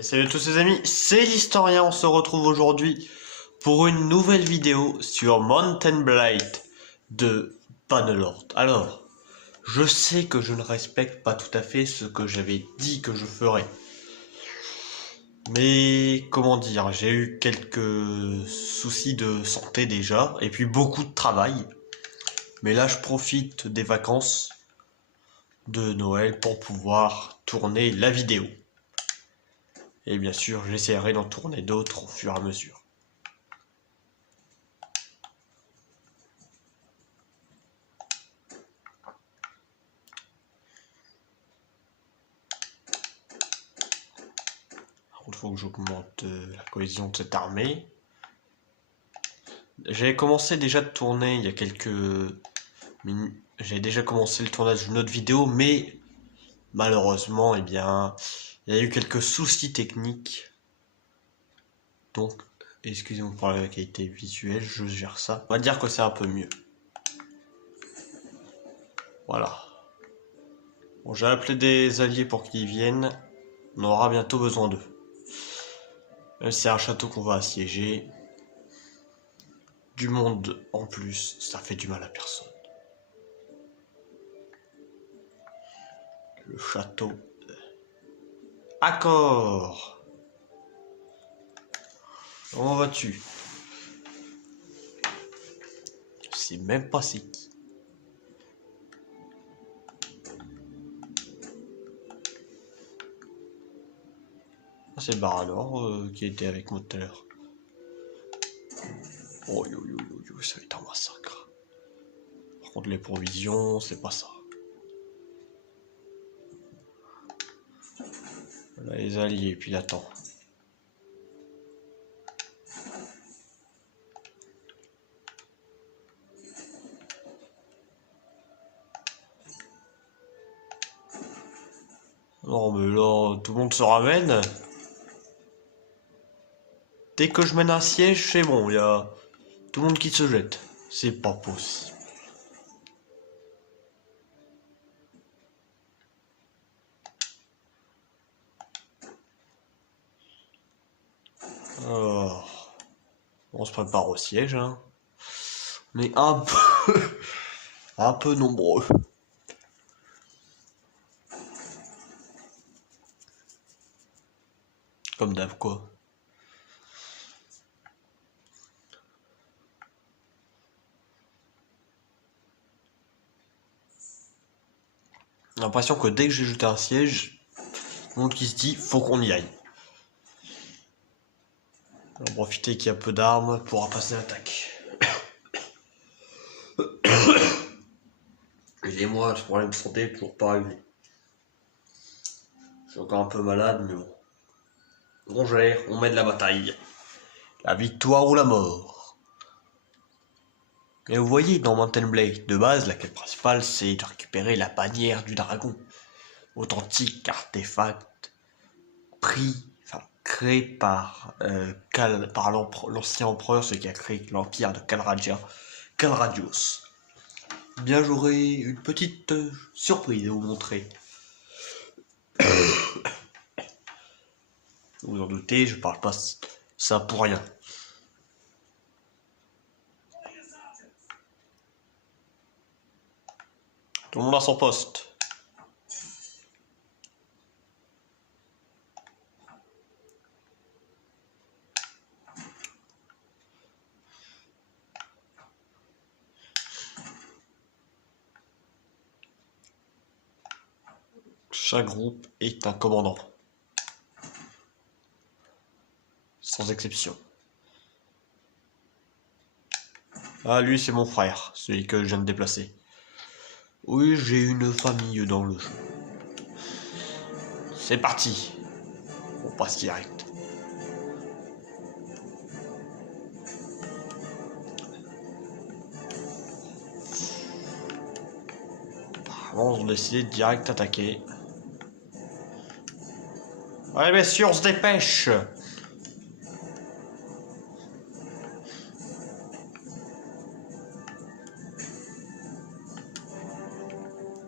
Et salut à tous les amis, c'est l'Historien, on se retrouve aujourd'hui pour une nouvelle vidéo sur Mountain Blade de Bannerlord. Alors, je sais que je ne respecte pas tout à fait ce que j'avais dit que je ferais. Mais, comment dire, j'ai eu quelques soucis de santé déjà, et puis beaucoup de travail. Mais là, je profite des vacances de Noël pour pouvoir tourner la vidéo. Et bien sûr, j'essaierai d'en tourner d'autres au fur et à mesure. Il faut que j'augmente la cohésion de cette armée. J'avais commencé déjà de tourner il y a quelques minutes. J'ai déjà commencé le tournage d'une autre vidéo, mais malheureusement, eh bien, il y a eu quelques soucis techniques. Donc, excusez-moi pour la qualité visuelle, je gère ça. On va dire que c'est un peu mieux. Voilà. Bon, j'ai appelé des alliés pour qu'ils viennent. On aura bientôt besoin d'eux. C'est un château qu'on va assiéger. Du monde en plus, ça fait du mal à personne. Le château. Accord. Comment vas-tu? Je sais même pas c'est qui. C'est Baranor qui était avec moi tout à l'heure. Oh yo yo yo yo, ça va être un massacre. Par contre les provisions, c'est pas ça. Là les alliés, puis l'attend. Non mais là, tout le monde se ramène. Dès que je mène un siège, c'est bon, il y a tout le monde qui se jette. C'est pas possible. Alors, on se prépare au siège, hein. On est un peu nombreux. Comme d'hab quoi. J'ai l'impression que dès que j'ai jeté un siège, tout le monde qui se dit faut qu'on y aille. On va profiter qu'il y a peu d'armes pour passer l'attaque. Aidez-moi, ce problème de santé toujours pas réglé. Je suis encore un peu malade, mais bon. On gère, on mène la bataille. La victoire ou la mort. Et vous voyez, dans Mountain Blade, de base, la quête principale, c'est de récupérer la bannière du dragon. Authentique artefact créé par l'ancien empereur, celui qui a créé l'empire de Kalradios. Bien, j'aurai une petite surprise à vous montrer. Vous en doutez, je parle pas ça pour rien. Tout le monde à son poste. Chaque groupe est un commandant. Sans exception. Ah, lui, c'est mon frère, celui que je viens de déplacer. Oui, j'ai une famille dans le jeu. C'est parti. On passe direct. Apparemment, ils ont décidé de direct attaquer. Ouais, messieurs, on se dépêche.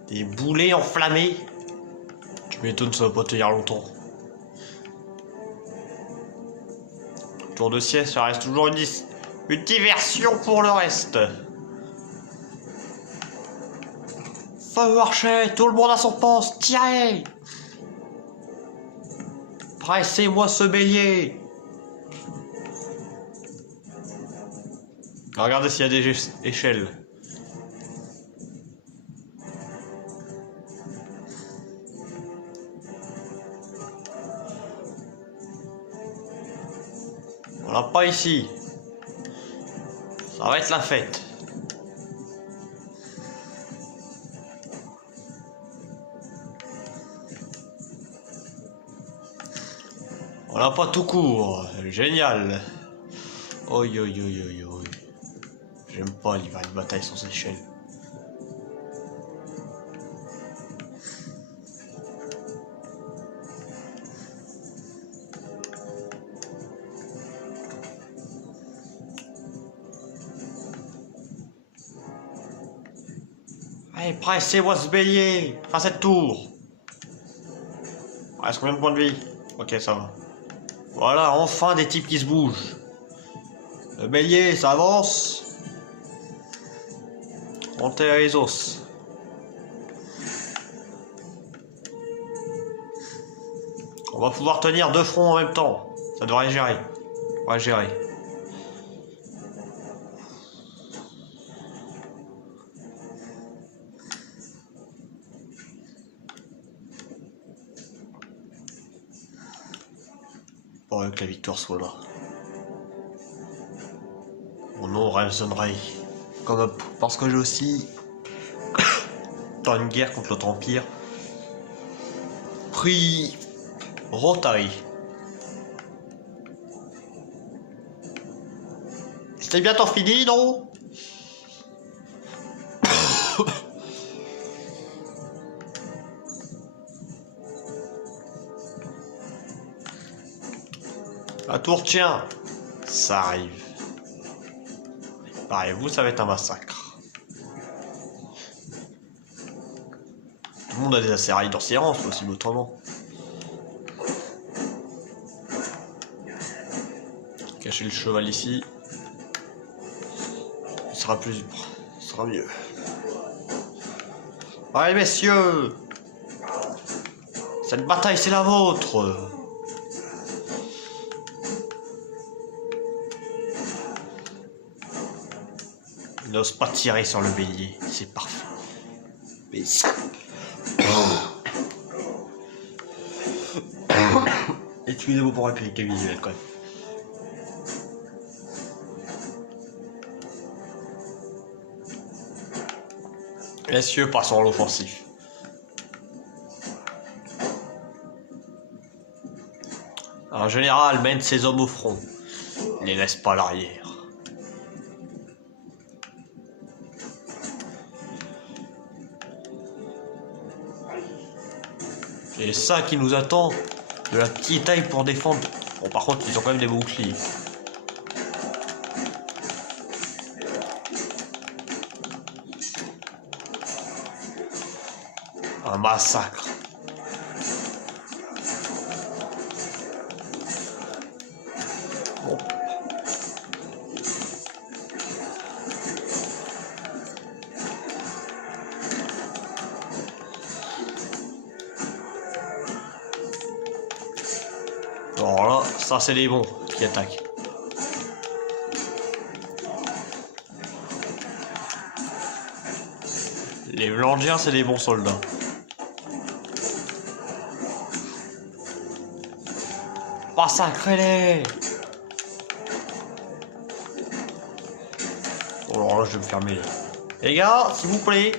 Des boulets enflammés. Tu m'étonnes, ça va pas tenir longtemps. Tour de sieste, ça reste toujours une diversion pour le reste. Feu marché, tout le monde à son poste, tirez! Pressez-moi ce bélier! Regardez s'il y a des échelles. On l'a pas ici. Ça va être la fête. On l'a pas tout court. Génial. Oi, oi, oi, oi, oi. J'aime pas les batailles sans échelle. Allez, pressez-moi ce bélier. Enfin, cette tour. Reste combien de points de vie? Ok, ça va. Voilà, enfin des types qui se bougent. Le bélier, ça avance. Montez les os. On va pouvoir tenir deux fronts en même temps. Ça devrait gérer. On va gérer. Pour que la victoire soit là. Mon nom résonnerait comme un... Parce que j'ai aussi, dans une guerre contre l'autre empire, pris Rotary. C'était bientôt fini, non? La tour tient. Ça arrive. Pareil, vous, ça va être un massacre. Tout le monde a des assérailles dans ses rangs, c'est possible autrement. Cacher le cheval ici. Il sera plus... Ce sera mieux. Allez, messieurs! Cette bataille, c'est la vôtre! Il n'ose pas tirer sur le bélier, c'est parfait. Mais... Excusez-moi pour la qualité visuelle quand même. Messieurs, passons à l'offensif. Un général mène ses hommes au front. Il ne les laisse pas à l'arrière. C'est ça qui nous attend. De la petite taille pour défendre. Bon, par contre, ils ont quand même des boucliers. Un massacre. Bon. Alors là, ça c'est les bons qui attaquent. Les Vlangiens, c'est des bons soldats. Massacrez-les! Oh, alors là, je vais me fermer. Les gars, s'il vous plaît.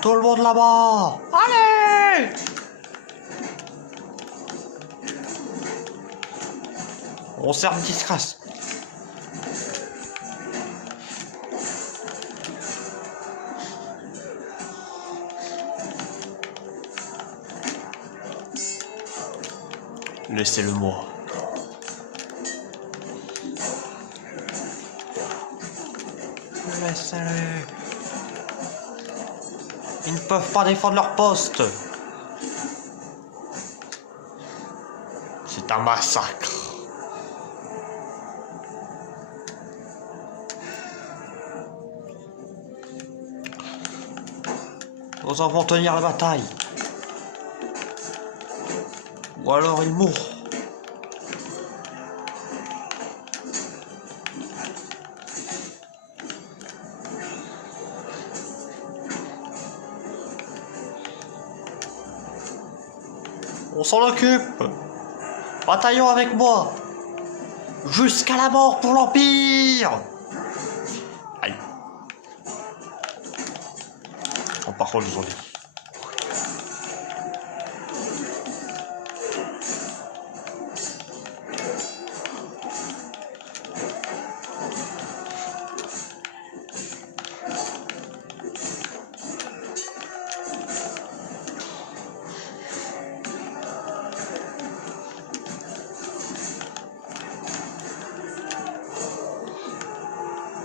Tout le monde là-bas! Allez! On sert de disgrâce. Laissez-le-moi. Laissez-le. Ils ne peuvent pas défendre leur poste. C'est un massacre. Nous avons tenir la bataille. Ou alors ils mourent. On s'en occupe. Bataillons avec moi. Jusqu'à la mort pour l'Empire. Aïe. Oh, par contre, ils ont dit.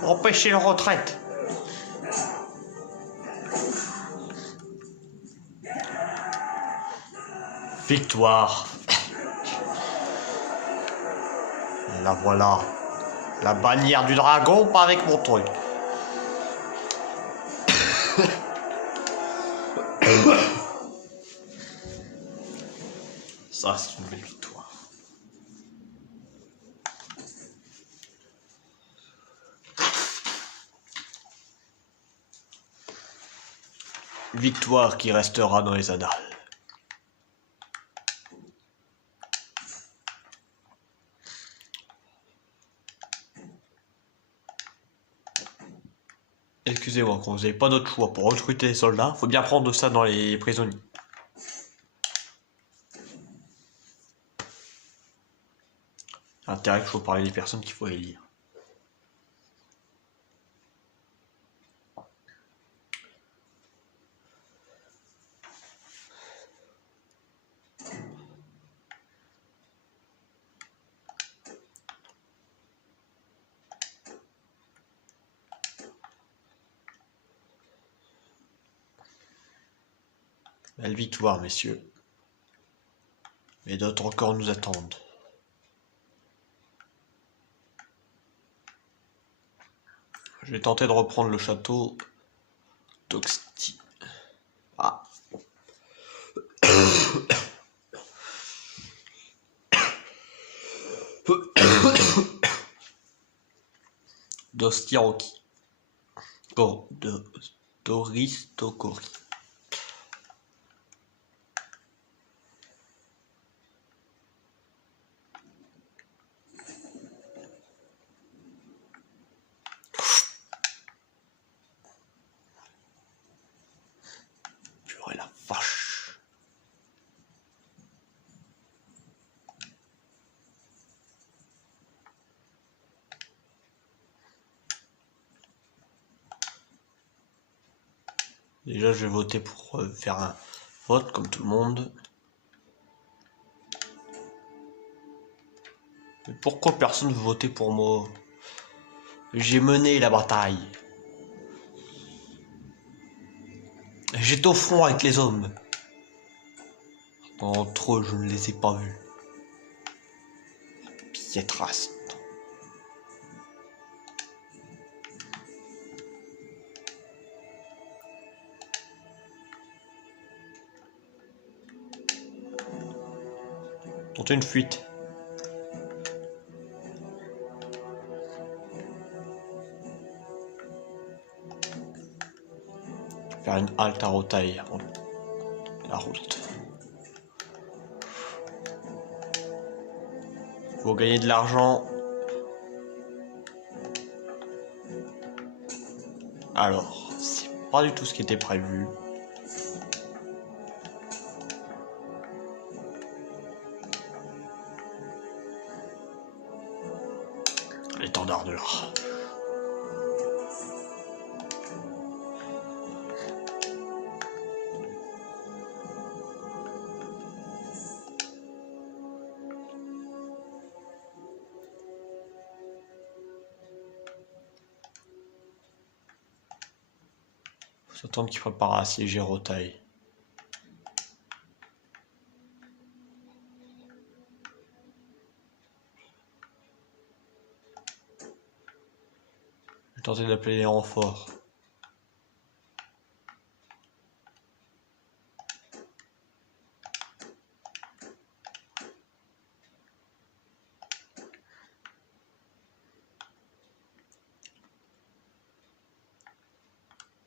Empêcher la retraite. Victoire. La voilà. La bannière du dragon, pas avec mon truc. Ça, c'est une belle victoire. Victoire qui restera dans les annales. Excusez-moi, quand vous n'avez pas d'autre choix pour recruter les soldats, faut bien prendre ça dans les prisonniers. Intérêt qu'il faut parler des personnes qu'il faut élire. Belle victoire, messieurs. Mais d'autres encore nous attendent. Je vais tenter de reprendre le château d'Oxty. Ah. D'Ostiroki. D'Oristokori. Purée la vache. Déjà, je vais voter pour faire un vote comme tout le monde. Mais pourquoi personne ne veut voter pour moi? J'ai mené la bataille. J'étais au front avec les hommes. Entre eux, je ne les ai pas vus. Pietras. Tentez une fuite. Faire une halte à Rotaille avant la route. Faut gagner de l'argent. Alors, c'est pas du tout ce qui était prévu. L'étendard de l'art. Faut s'attendre qu'il prépare à assiéger Rotaille. Tenter d'appeler les renforts.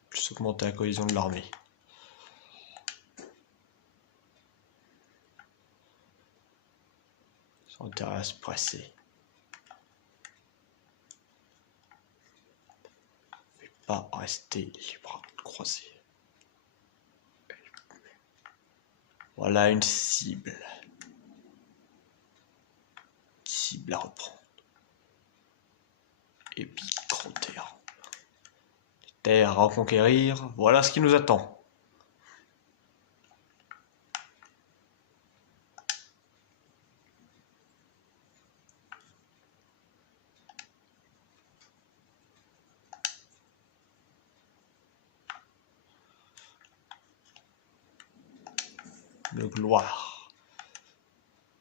Plus augmenter la cohésion de l'armée. Sans intérêt à se presser. Mais pas rester les bras croisés. Voilà une cible. Cible à reprendre. Épique grand terre. Terre à reconquérir. Voilà ce qui nous attend. De gloire.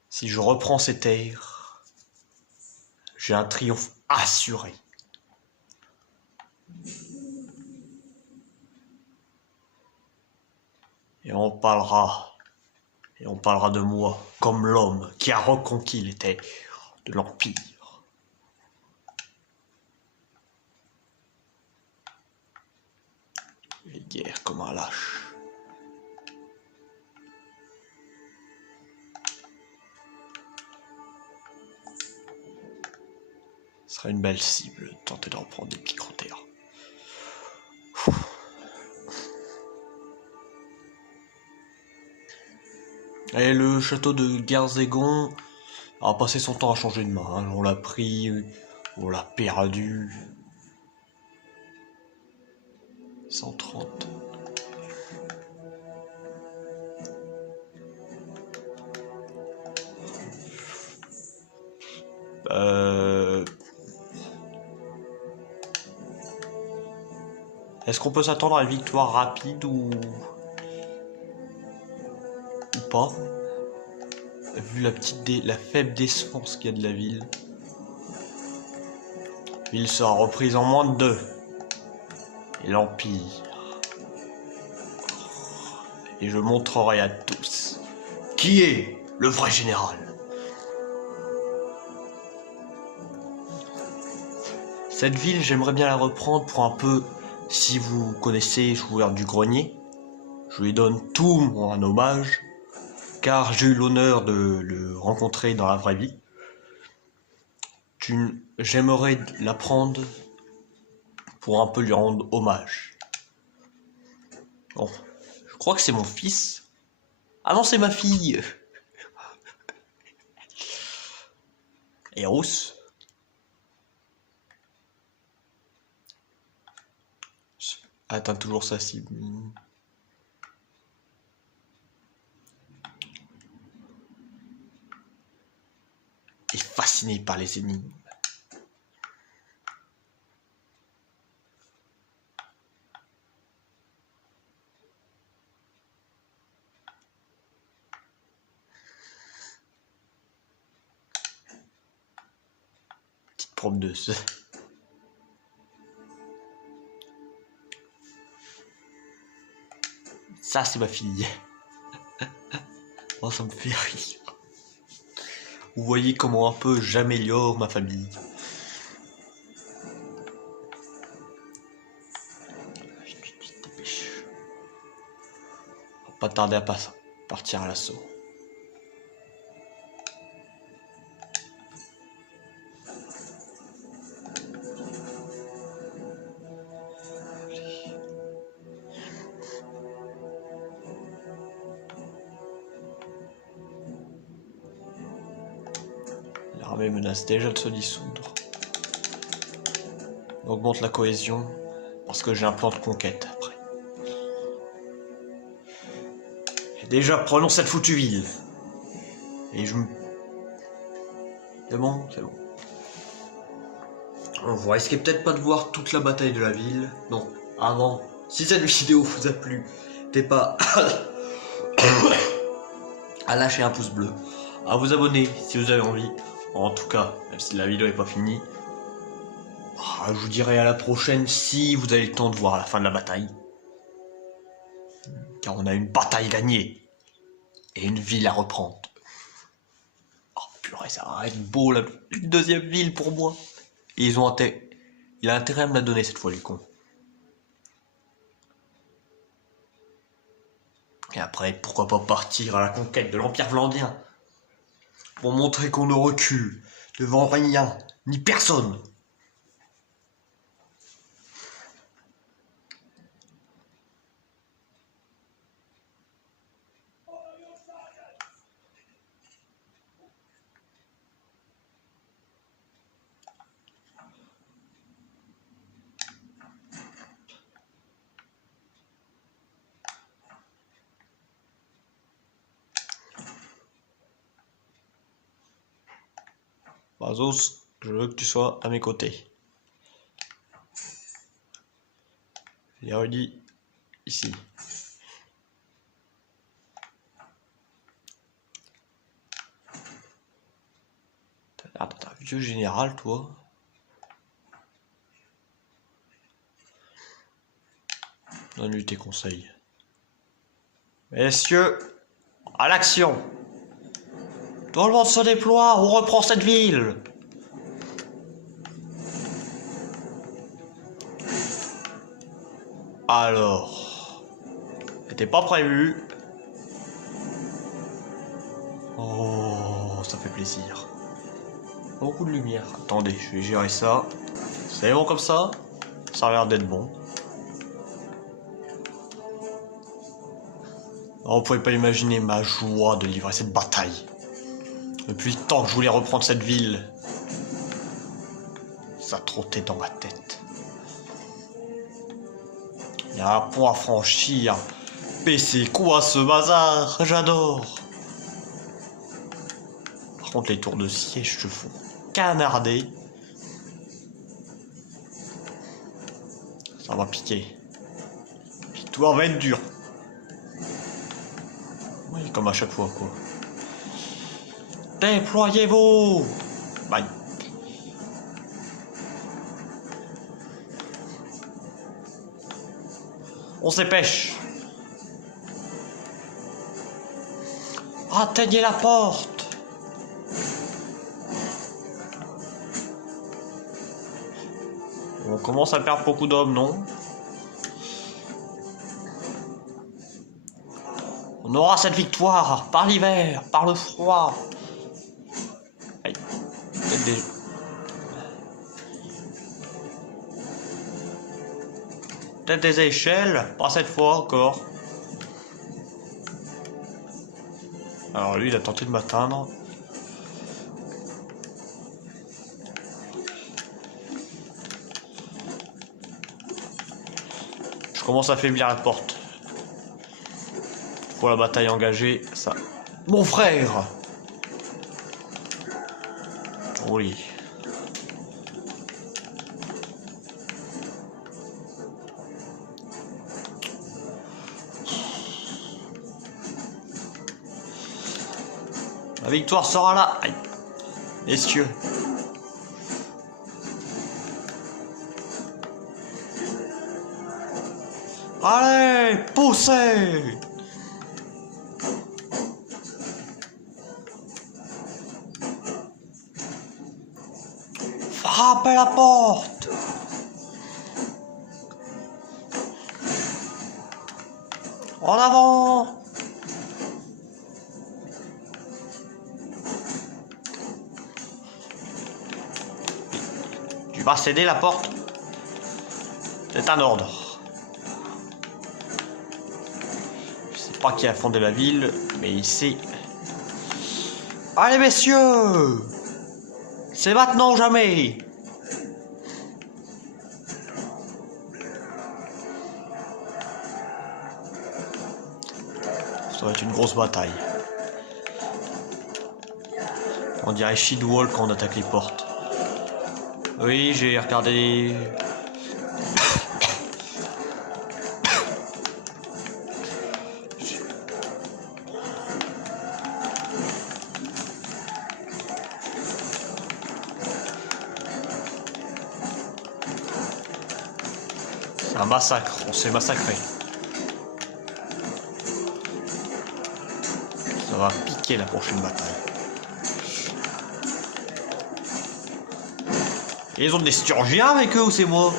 Si je reprends ces terres, j'ai un triomphe assuré. Et on parlera de moi comme l'homme qui a reconquis les terres de l'Empire. Les guerres comme un lâche. Ce serait une belle cible de tenter de reprendre des petits cratères. Et le château de Garzégon a passé son temps à changer de main. Hein. On l'a pris, on l'a perdu. 130. Est-ce qu'on peut s'attendre à une victoire rapide ou pas? Vu la faible défense qu'il y a de la ville. La ville sera reprise en moins de 2. Et l'Empire. Et je montrerai à tous qui est le vrai général. Cette ville, j'aimerais bien la reprendre pour un peu, si vous connaissez Joueur du Grenier. Je lui donne tout mon hommage, car j'ai eu l'honneur de le rencontrer dans la vraie vie. J'aimerais la prendre pour un peu lui rendre hommage. Bon, je crois que c'est mon fils. Ah non, c'est ma fille. Eros. Atteint toujours sa cible. Et fasciné par les énigmes. Petite promeneuse. Ça, c'est ma fille. Oh, ça me fait rire. Vous voyez comment un peu j'améliore ma famille. Vite, dépêche. On va pas tarder à partir à l'assaut. L'armée menace déjà de se dissoudre. On augmente la cohésion parce que j'ai un plan de conquête après. Et déjà, prenons cette foutue ville. Et c'est bon, c'est bon. Vous risquez peut-être pas de voir toute la bataille de la ville. Donc, avant, si cette vidéo vous a plu, n'hésitez pas à lâcher un pouce bleu, à vous abonner si vous avez envie. En tout cas, même si la vidéo n'est pas finie. Je vous dirai à la prochaine si vous avez le temps de voir la fin de la bataille. Car on a une bataille gagnée. Et une ville à reprendre. Oh purée, ça va être beau, une deuxième ville pour moi. Et ils ont intérêt. Il a intérêt à me la donner cette fois, les cons. Et après, pourquoi pas partir à la conquête de l'Empire Vlandien. Pour montrer qu'on ne recule devant rien, ni personne. Brazos, je veux que tu sois à mes côtés. Yarudi, ici. T'as l'air d'être un vieux général, toi. Donne-lui tes conseils. Messieurs, à l'action! Tout le monde se déploie, on reprend cette ville! Alors, c'était pas prévu. Oh, ça fait plaisir. Beaucoup de lumière. Attendez, je vais gérer ça. C'est bon comme ça? Ça a l'air d'être bon. Oh, vous pouvez pas imaginer ma joie de livrer cette bataille. Depuis le temps que je voulais reprendre cette ville. Ça trottait dans ma tête. Il y a un pont à franchir. Mais c'est quoi ce bazar? J'adore. Par contre, les tours de siège se font canarder. Ça va piquer. Victoire va être dure. Oui, comme à chaque fois, quoi. Déployez-vous! Bye. On se dépêche. Atteignez la porte. On commence à perdre beaucoup d'hommes, non? On aura cette victoire par l'hiver, par le froid. Aïe. Peut-être des... Peut-être des échelles, pas cette fois encore. Alors lui, il a tenté de m'atteindre. Je commence à faiblir la porte. Pour la bataille engagée, ça... Mon frère! Oui. La victoire sera là. Aïe. Messieurs. Allez, poussez! Frappez la porte! En avant! Tu vas céder la porte? C'est un ordre. Je sais pas qui a fondé la ville, mais il sait. Allez messieurs! C'est maintenant ou jamais! Ça va être une grosse bataille. On dirait Shidwall quand on attaque les portes. Oui, j'ai regardé... C'est un massacre, on s'est massacré. Ça va piquer la prochaine bataille. Et ils ont des sturgiens avec eux ou c'est moi?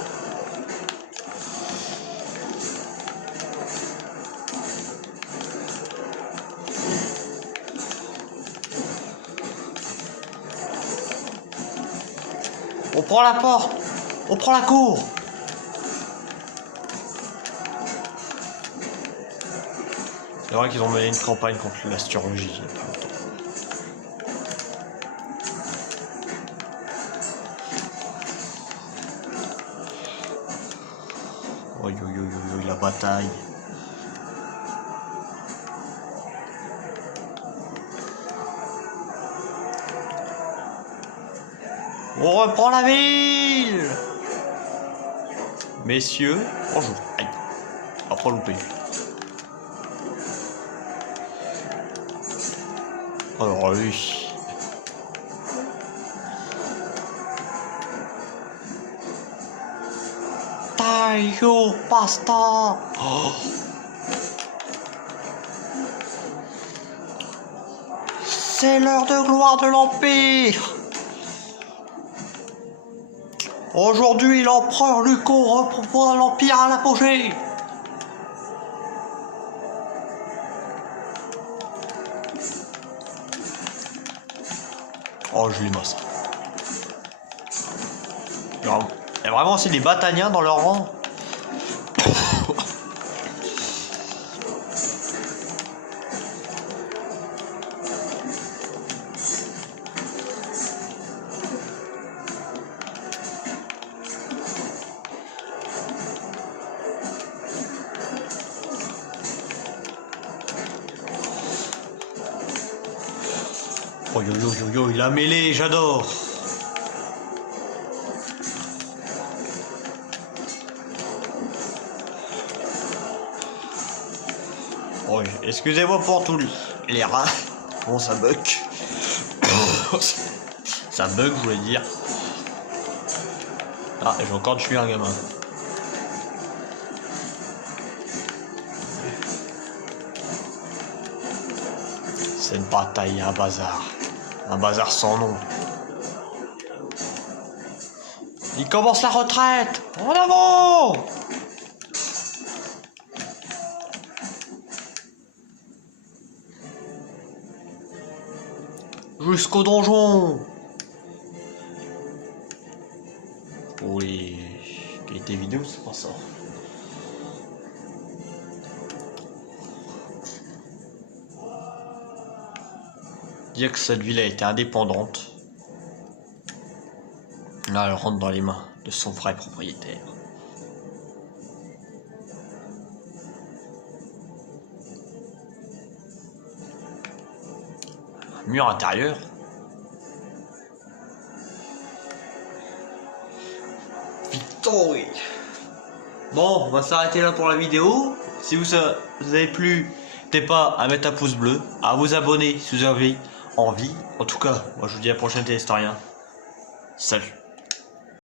On prend la porte. On prend la cour. C'est vrai qu'ils ont mené une campagne contre la sturgie il y a pas longtemps. Oi, oi, oi, oi, la bataille. On reprend la ville. Messieurs, bonjour. Aïe, après loupé. Alors oui. Taillot pasta. Oh. C'est l'heure de gloire de l'Empire. Aujourd'hui, l'empereur Luco repropose l'Empire à l'apogée. Oh, je les masse. Il y a vraiment aussi des bataillons dans leur rang. Oh yo yo yo yo, il a mêlé, j'adore. Oh, excusez-moi pour tout les rats. Comment ça bug? Ça bug, je voulais dire. Ah, j'ai encore tué un gamin. C'est une bataille, un bazar. Un bazar sans nom. Il commence la retraite. En avant! Jusqu'au donjon. Oui. Qualité vidéo, c'est pas ça. Dire que cette ville a été indépendante. Là, elle rentre dans les mains de son vrai propriétaire. Un mur intérieur. Victoire. Bon, on va s'arrêter là pour la vidéo. Si vous avez plu, n'hésitez pas à mettre un pouce bleu, à vous abonner si vous avez envie. En tout cas, moi je vous dis à la prochaine, téléhistorien. Salut.